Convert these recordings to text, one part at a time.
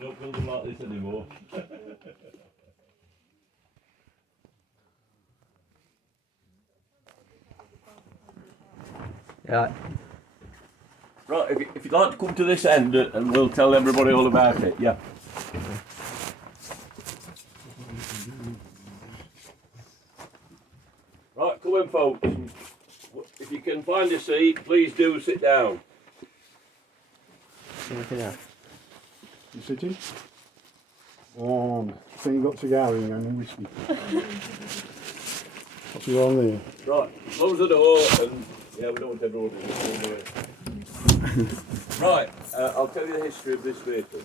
Don't build them like this anymore. Yeah. Right, if you'd like to come to this end and we'll tell everybody all about it, yeah. Right, come in folks. If you can find a seat, please do sit down. Yeah. You sitting? So you got cigars and whiskey. What's you on there? Right, close the door and yeah, we don't want everyone to do it. Right, I'll tell you the history of this vehicle.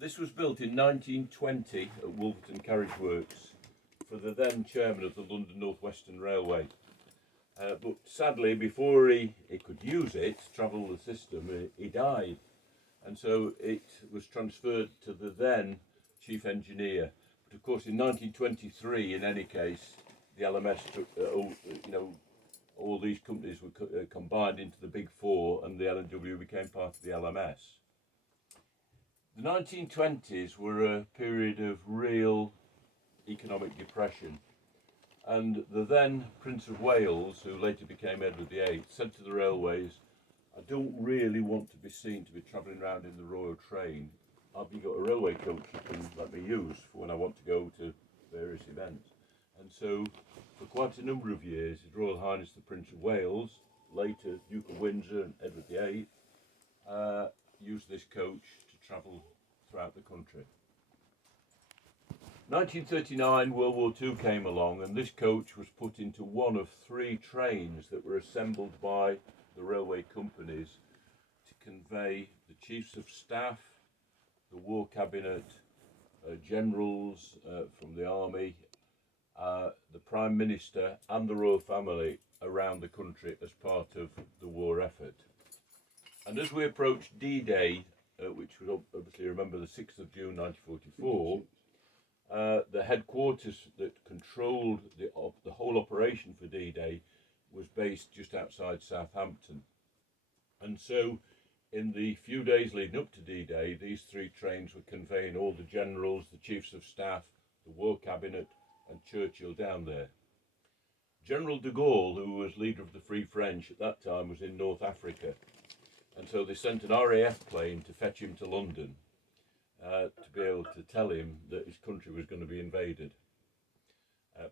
This was built in 1920 at Wolverton Carriage Works for the then chairman of the London North Western Railway. But sadly, before he could use it, travel the system, he died. And so it was transferred to the then chief engineer. But of course, in 1923, in any case, the LMS took, all these companies were combined into the big four, and the L&W became part of the LMS. The 1920s were a period of real economic depression. And the then Prince of Wales, who later became Edward VIII, said to the railways, I don't really want to be seen to be travelling around in the royal train. Have you got a railway coach you can let me use for when I want to go to various events? And so, for quite a number of years, His Royal Highness the Prince of Wales, later Duke of Windsor and Edward VIII, used this coach to travel throughout the country. 1939, World War II came along, and this coach was put into one of three trains that were assembled by the railway companies to convey the chiefs of staff, the war cabinet, generals from the army, the Prime Minister and the royal family around the country as part of the war effort. And as we approached D-Day, which was obviously, remember, the 6th of June 1944, the headquarters that controlled the whole operation for D-Day was based just outside Southampton. And so in the few days leading up to D-Day, these three trains were conveying all the generals, the chiefs of staff, the war cabinet and Churchill down there. General de Gaulle, who was leader of the Free French at that time, was in North Africa. And so they sent an RAF plane to fetch him to London to be able to tell him that his country was going to be invaded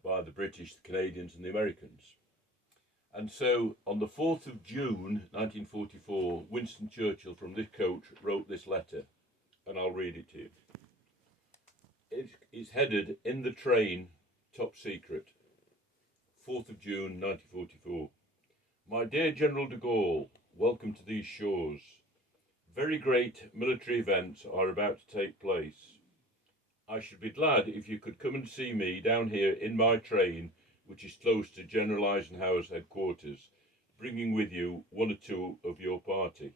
by the British, the Canadians and the Americans. And so on the 4th of June 1944, Winston Churchill from this coach wrote this letter, and I'll read it to you. It's headed, "In the train, top secret, 4th of June 1944. My dear General de Gaulle, welcome to these shores. Very great military events are about to take place. I should be glad if you could come and see me down here in my train, which is close to General Eisenhower's headquarters, bringing with you one or two of your party.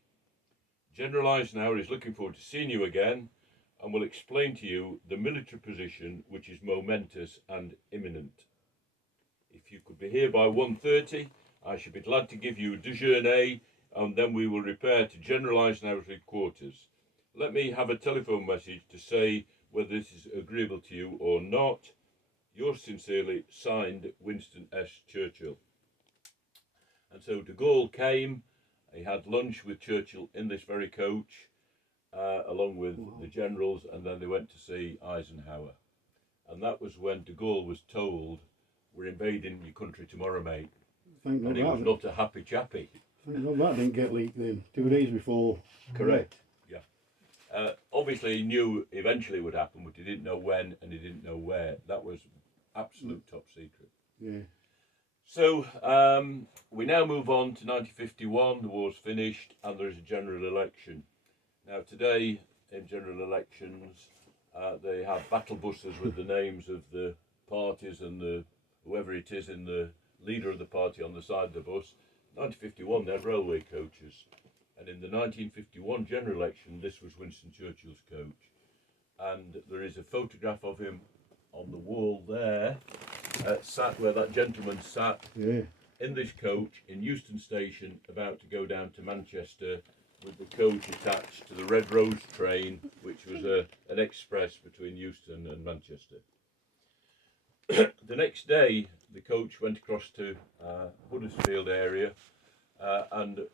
General Eisenhower is looking forward to seeing you again and will explain to you the military position, which is momentous and imminent. If you could be here by 1:30, I should be glad to give you a déjeuner, and then we will repair to General Eisenhower's headquarters. Let me have a telephone message to say whether this is agreeable to you or not. Yours sincerely, signed, Winston S. Churchill." And so de Gaulle came. He had lunch with Churchill in this very coach, along with the generals, and then they went to see Eisenhower. And that was when de Gaulle was told, "We're invading your country tomorrow, mate." Thank God And he was not a happy chappy. Thank God that didn't get leaked then. 2 days before. Correct, yeah. Obviously he knew eventually it would happen, but he didn't know when and he didn't know where. That was absolute top secret. Yeah. So we now move on to 1951, the war's finished and there is a general election. Now today in general elections they have battle buses with the names of the parties and whoever it is in the leader of the party on the side of the bus. 1951 they had railway coaches, and in the 1951 general election this was Winston Churchill's coach, and there is a photograph of him on the wall there, sat where that gentleman sat, Yeah. in this coach in Euston Station, about to go down to Manchester with the coach attached to the Red Rose train, which was an express between Euston and Manchester. The next day, the coach went across to Huddersfield area, and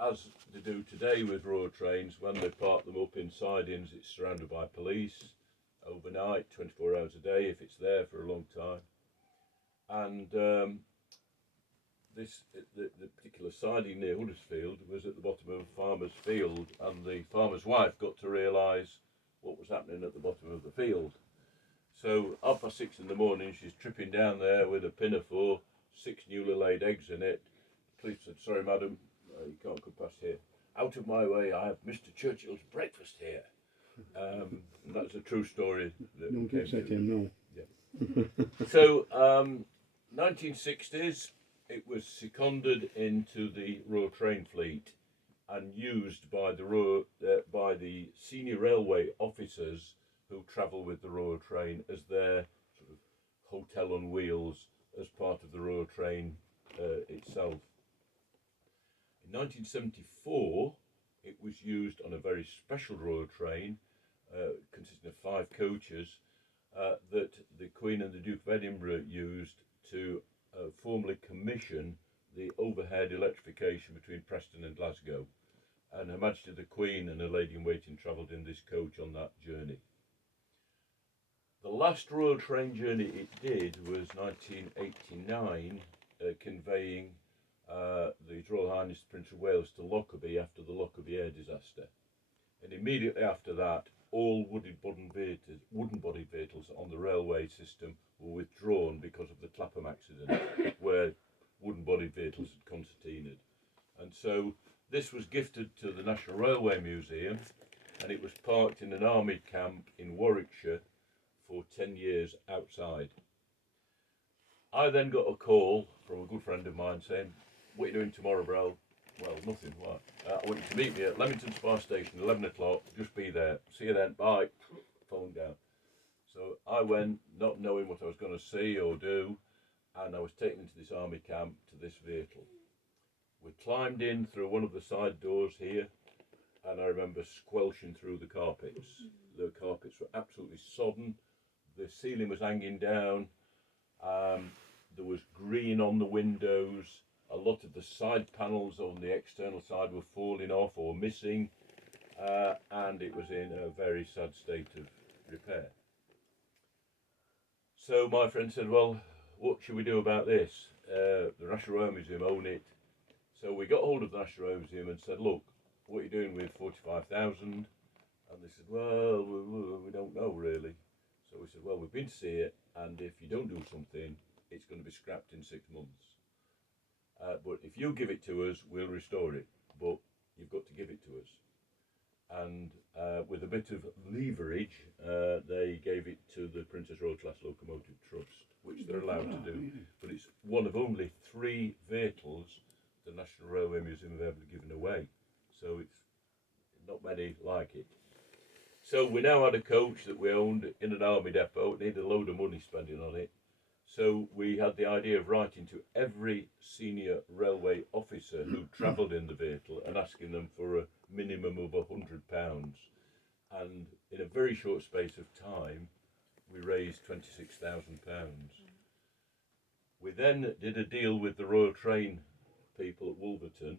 as they do today with road trains, when they park them up in sidings, it's surrounded by police overnight, 24 hours a day, if it's there for a long time. And the particular siding near Huddersfield was at the bottom of a farmer's field, and the farmer's wife got to realise what was happening at the bottom of the field. So 6:30 in the morning, she's tripping down there with a pinafore, 6 newly laid eggs in it. The police said, "Sorry, madam, you can't come past here. Out of my way, I have Mr. Churchill's breakfast here." And that's a true story. No one keeps him, no. Yeah. So, 1960s, it was seconded into the Royal Train fleet and used by the senior railway officers who travel with the Royal Train as their sort of hotel on wheels as part of the Royal Train itself. In 1974, it was used on a very special Royal Train consisting of 5 coaches that the Queen and the Duke of Edinburgh used to formally commission the overhead electrification between Preston and Glasgow. And Her Majesty the Queen and her lady-in-waiting travelled in this coach on that journey. The last Royal Train journey it did was 1989, conveying the Royal Highness Prince of Wales to Lockerbie after the Lockerbie air disaster. And immediately after that, all wooden-bodied vehicles on the railway system were withdrawn because of the Clapham accident, where wooden-bodied vehicles had concertinaed. And so this was gifted to the National Railway Museum, and it was parked in an army camp in Warwickshire for 10 years outside. I then got a call from a good friend of mine saying, "What are you doing tomorrow, bro?" "Well, nothing, why?" "I want you to meet me at Leamington Spa Station, 11 o'clock, just be there. See you then, bye." Phone down. So I went, not knowing what I was going to see or do, and I was taken into this army camp to this vehicle. We climbed in through one of the side doors here, and I remember squelching through the carpets. The carpets were absolutely sodden. The ceiling was hanging down. There was green on the windows. A lot of the side panels on the external side were falling off or missing, and it was in a very sad state of repair. So my friend said, "Well, what should we do about this? The National Railway Museum own it." So we got hold of the National Railway Museum and said, "Look, what are you doing with 45,000? And they said, "Well, we don't know really." So we said, "Well, we've been to see it, and if you don't do something, it's going to be scrapped in 6 months. But if you give it to us, we'll restore it. But you've got to give it to us." And with a bit of leverage, they gave it to the Princess Royal Class Locomotive Trust, which they're allowed to do. But it's one of only 3 vehicles the National Railway Museum have ever given away. So it's not many like it. So we now had a coach that we owned in an army depot. It needed a load of money spending on it. So we had the idea of writing to every senior railway officer who travelled in the vehicle and asking them for a minimum of £100. And in a very short space of time, we raised £26,000. We then did a deal with the Royal Train people at Wolverton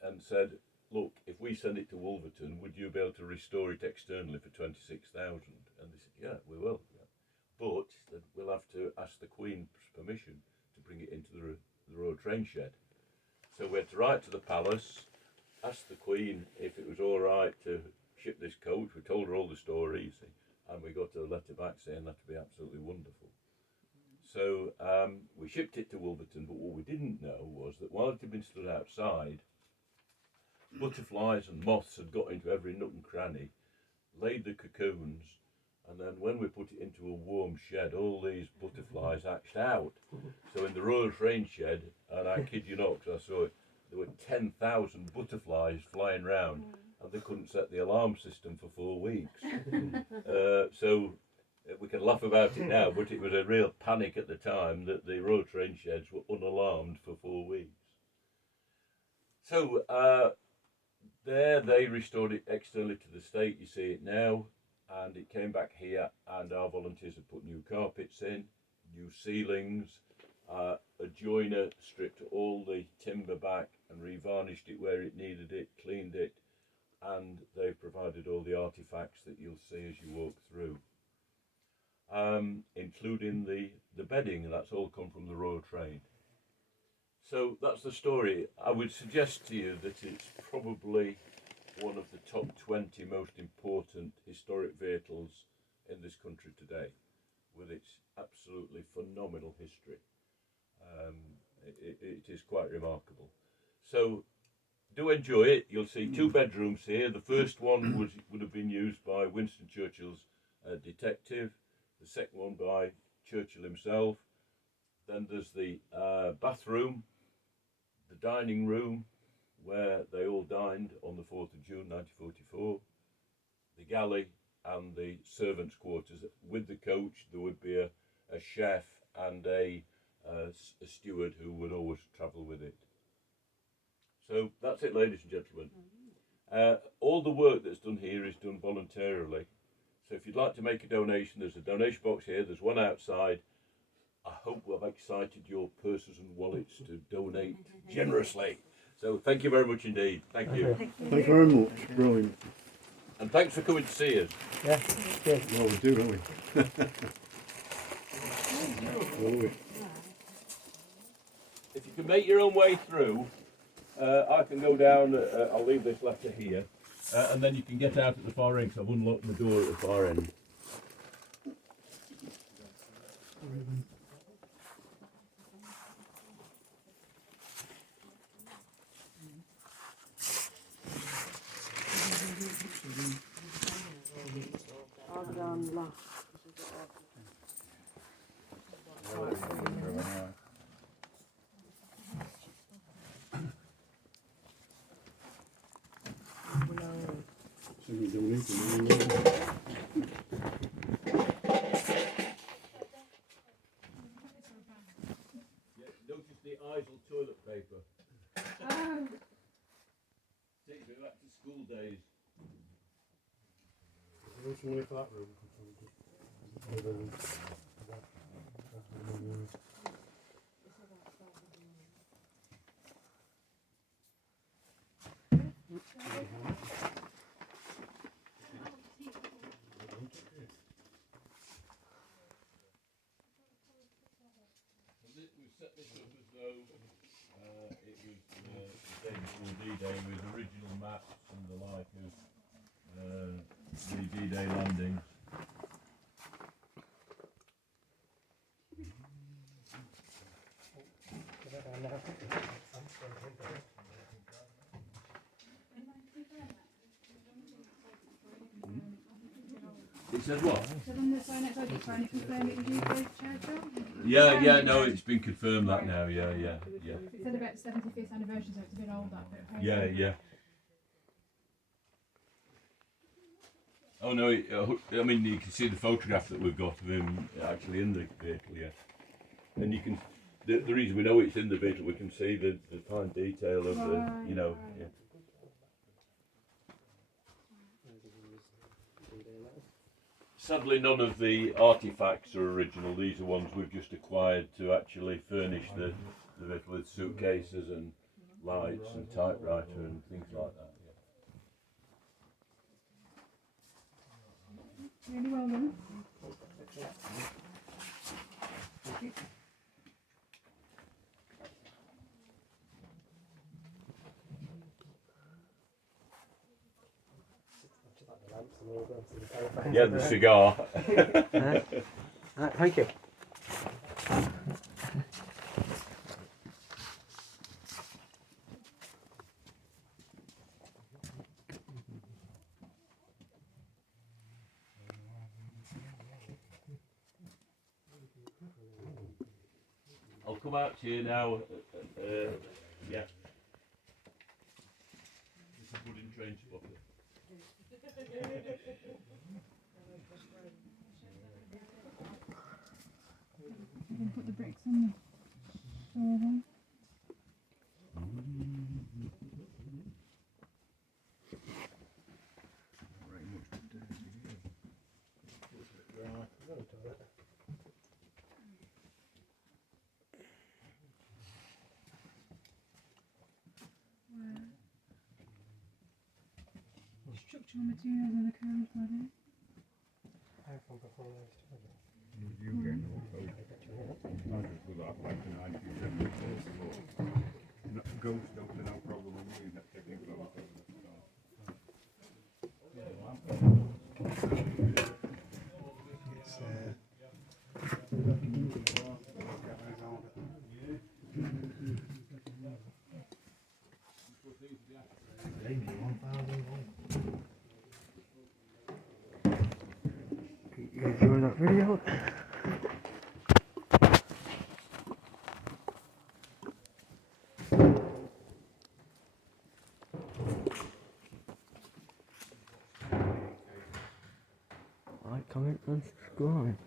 and said, "Look, if we send it to Wolverton, would you be able to restore it externally for 26,000? And they said, "Yeah, we will. Yeah. But we'll have to ask the Queen's permission to bring it into the Royal Train shed." So we had to write to the palace, ask the Queen if it was all right to ship this coach. We told her all the stories, and we got a letter back saying that would be absolutely wonderful. So we shipped it to Wolverton, but what we didn't know was that while it had been stood outside, butterflies and moths had got into every nook and cranny, laid the cocoons, and then when we put it into a warm shed, all these butterflies hatched out. So in the Royal Train shed, and I kid you not, because I saw it, there were 10,000 butterflies flying round, and they couldn't set the alarm system for 4 weeks. So we can laugh about it now, but it was a real panic at the time that the Royal Train sheds were unalarmed for 4 weeks. So there. They restored it externally to the state. You see it now, and it came back here, and our volunteers have put new carpets in, new ceilings. A joiner stripped all the timber back and revarnished it where it needed it, cleaned it, and they've provided all the artifacts that you'll see as you walk through, including the bedding, and that's all come from the Royal Trade. So that's the story. I would suggest to you that it's probably one of the top 20 most important historic vehicles in this country today, with its absolutely phenomenal history. It is quite remarkable. So do enjoy it. You'll see 2 bedrooms here. The first one would have been used by Winston Churchill's detective, the second one by Churchill himself. Then there's the bathroom, the dining room, where they all dined on the 4th of June 1944, the galley, and the servants' quarters. With the coach, there would be a chef and a steward who would always travel with it. So that's it, ladies and gentlemen. All the work that's done here is done voluntarily. So if you'd like to make a donation, there's a donation box here, there's one outside. I hope we've excited your purses and wallets to donate generously. So thank you very much indeed. Thank you. Thank you very much. Brilliant. And thanks for coming to see us. Yeah, good. Well, we do, don't we? Love it. If you can make your own way through, I can go down, I'll leave this letter here, and then you can get out at the far end, because I've unlocked the door at the far end. So we don't need to Notice the Eisel toilet paper. Takes me back to school days. There's some money for that room. We set this up as though it was the day before D-Day, with original maps and the like of the D-Day landings. It says what? So then the sign outside, it's trying to confirm it was used by Churchill? Yeah, no, it's been confirmed that now, yeah. It said about the 75th anniversary, so it's a bit old, that bit of paper. Yeah. Oh no, I mean, you can see the photograph that we've got of him actually in the vehicle, yeah. And you can, the reason we know it's in the vehicle, we can see the fine detail of the, you know, yeah. Sadly, none of the artifacts are original. These are ones we've just acquired to actually furnish the vehicle with suitcases and lights and typewriter and things like that. Yeah. Really well done. Yeah, the cigar. Thank you. I'll come out to you now. Yeah. This is wooden train spotter. You can put the bricks on the door there. Structural materials and the current body. You get no photo. I just would like to 1974. Ghost don't have no problem with me not taking photos. You enjoying that video? Like, comment and subscribe.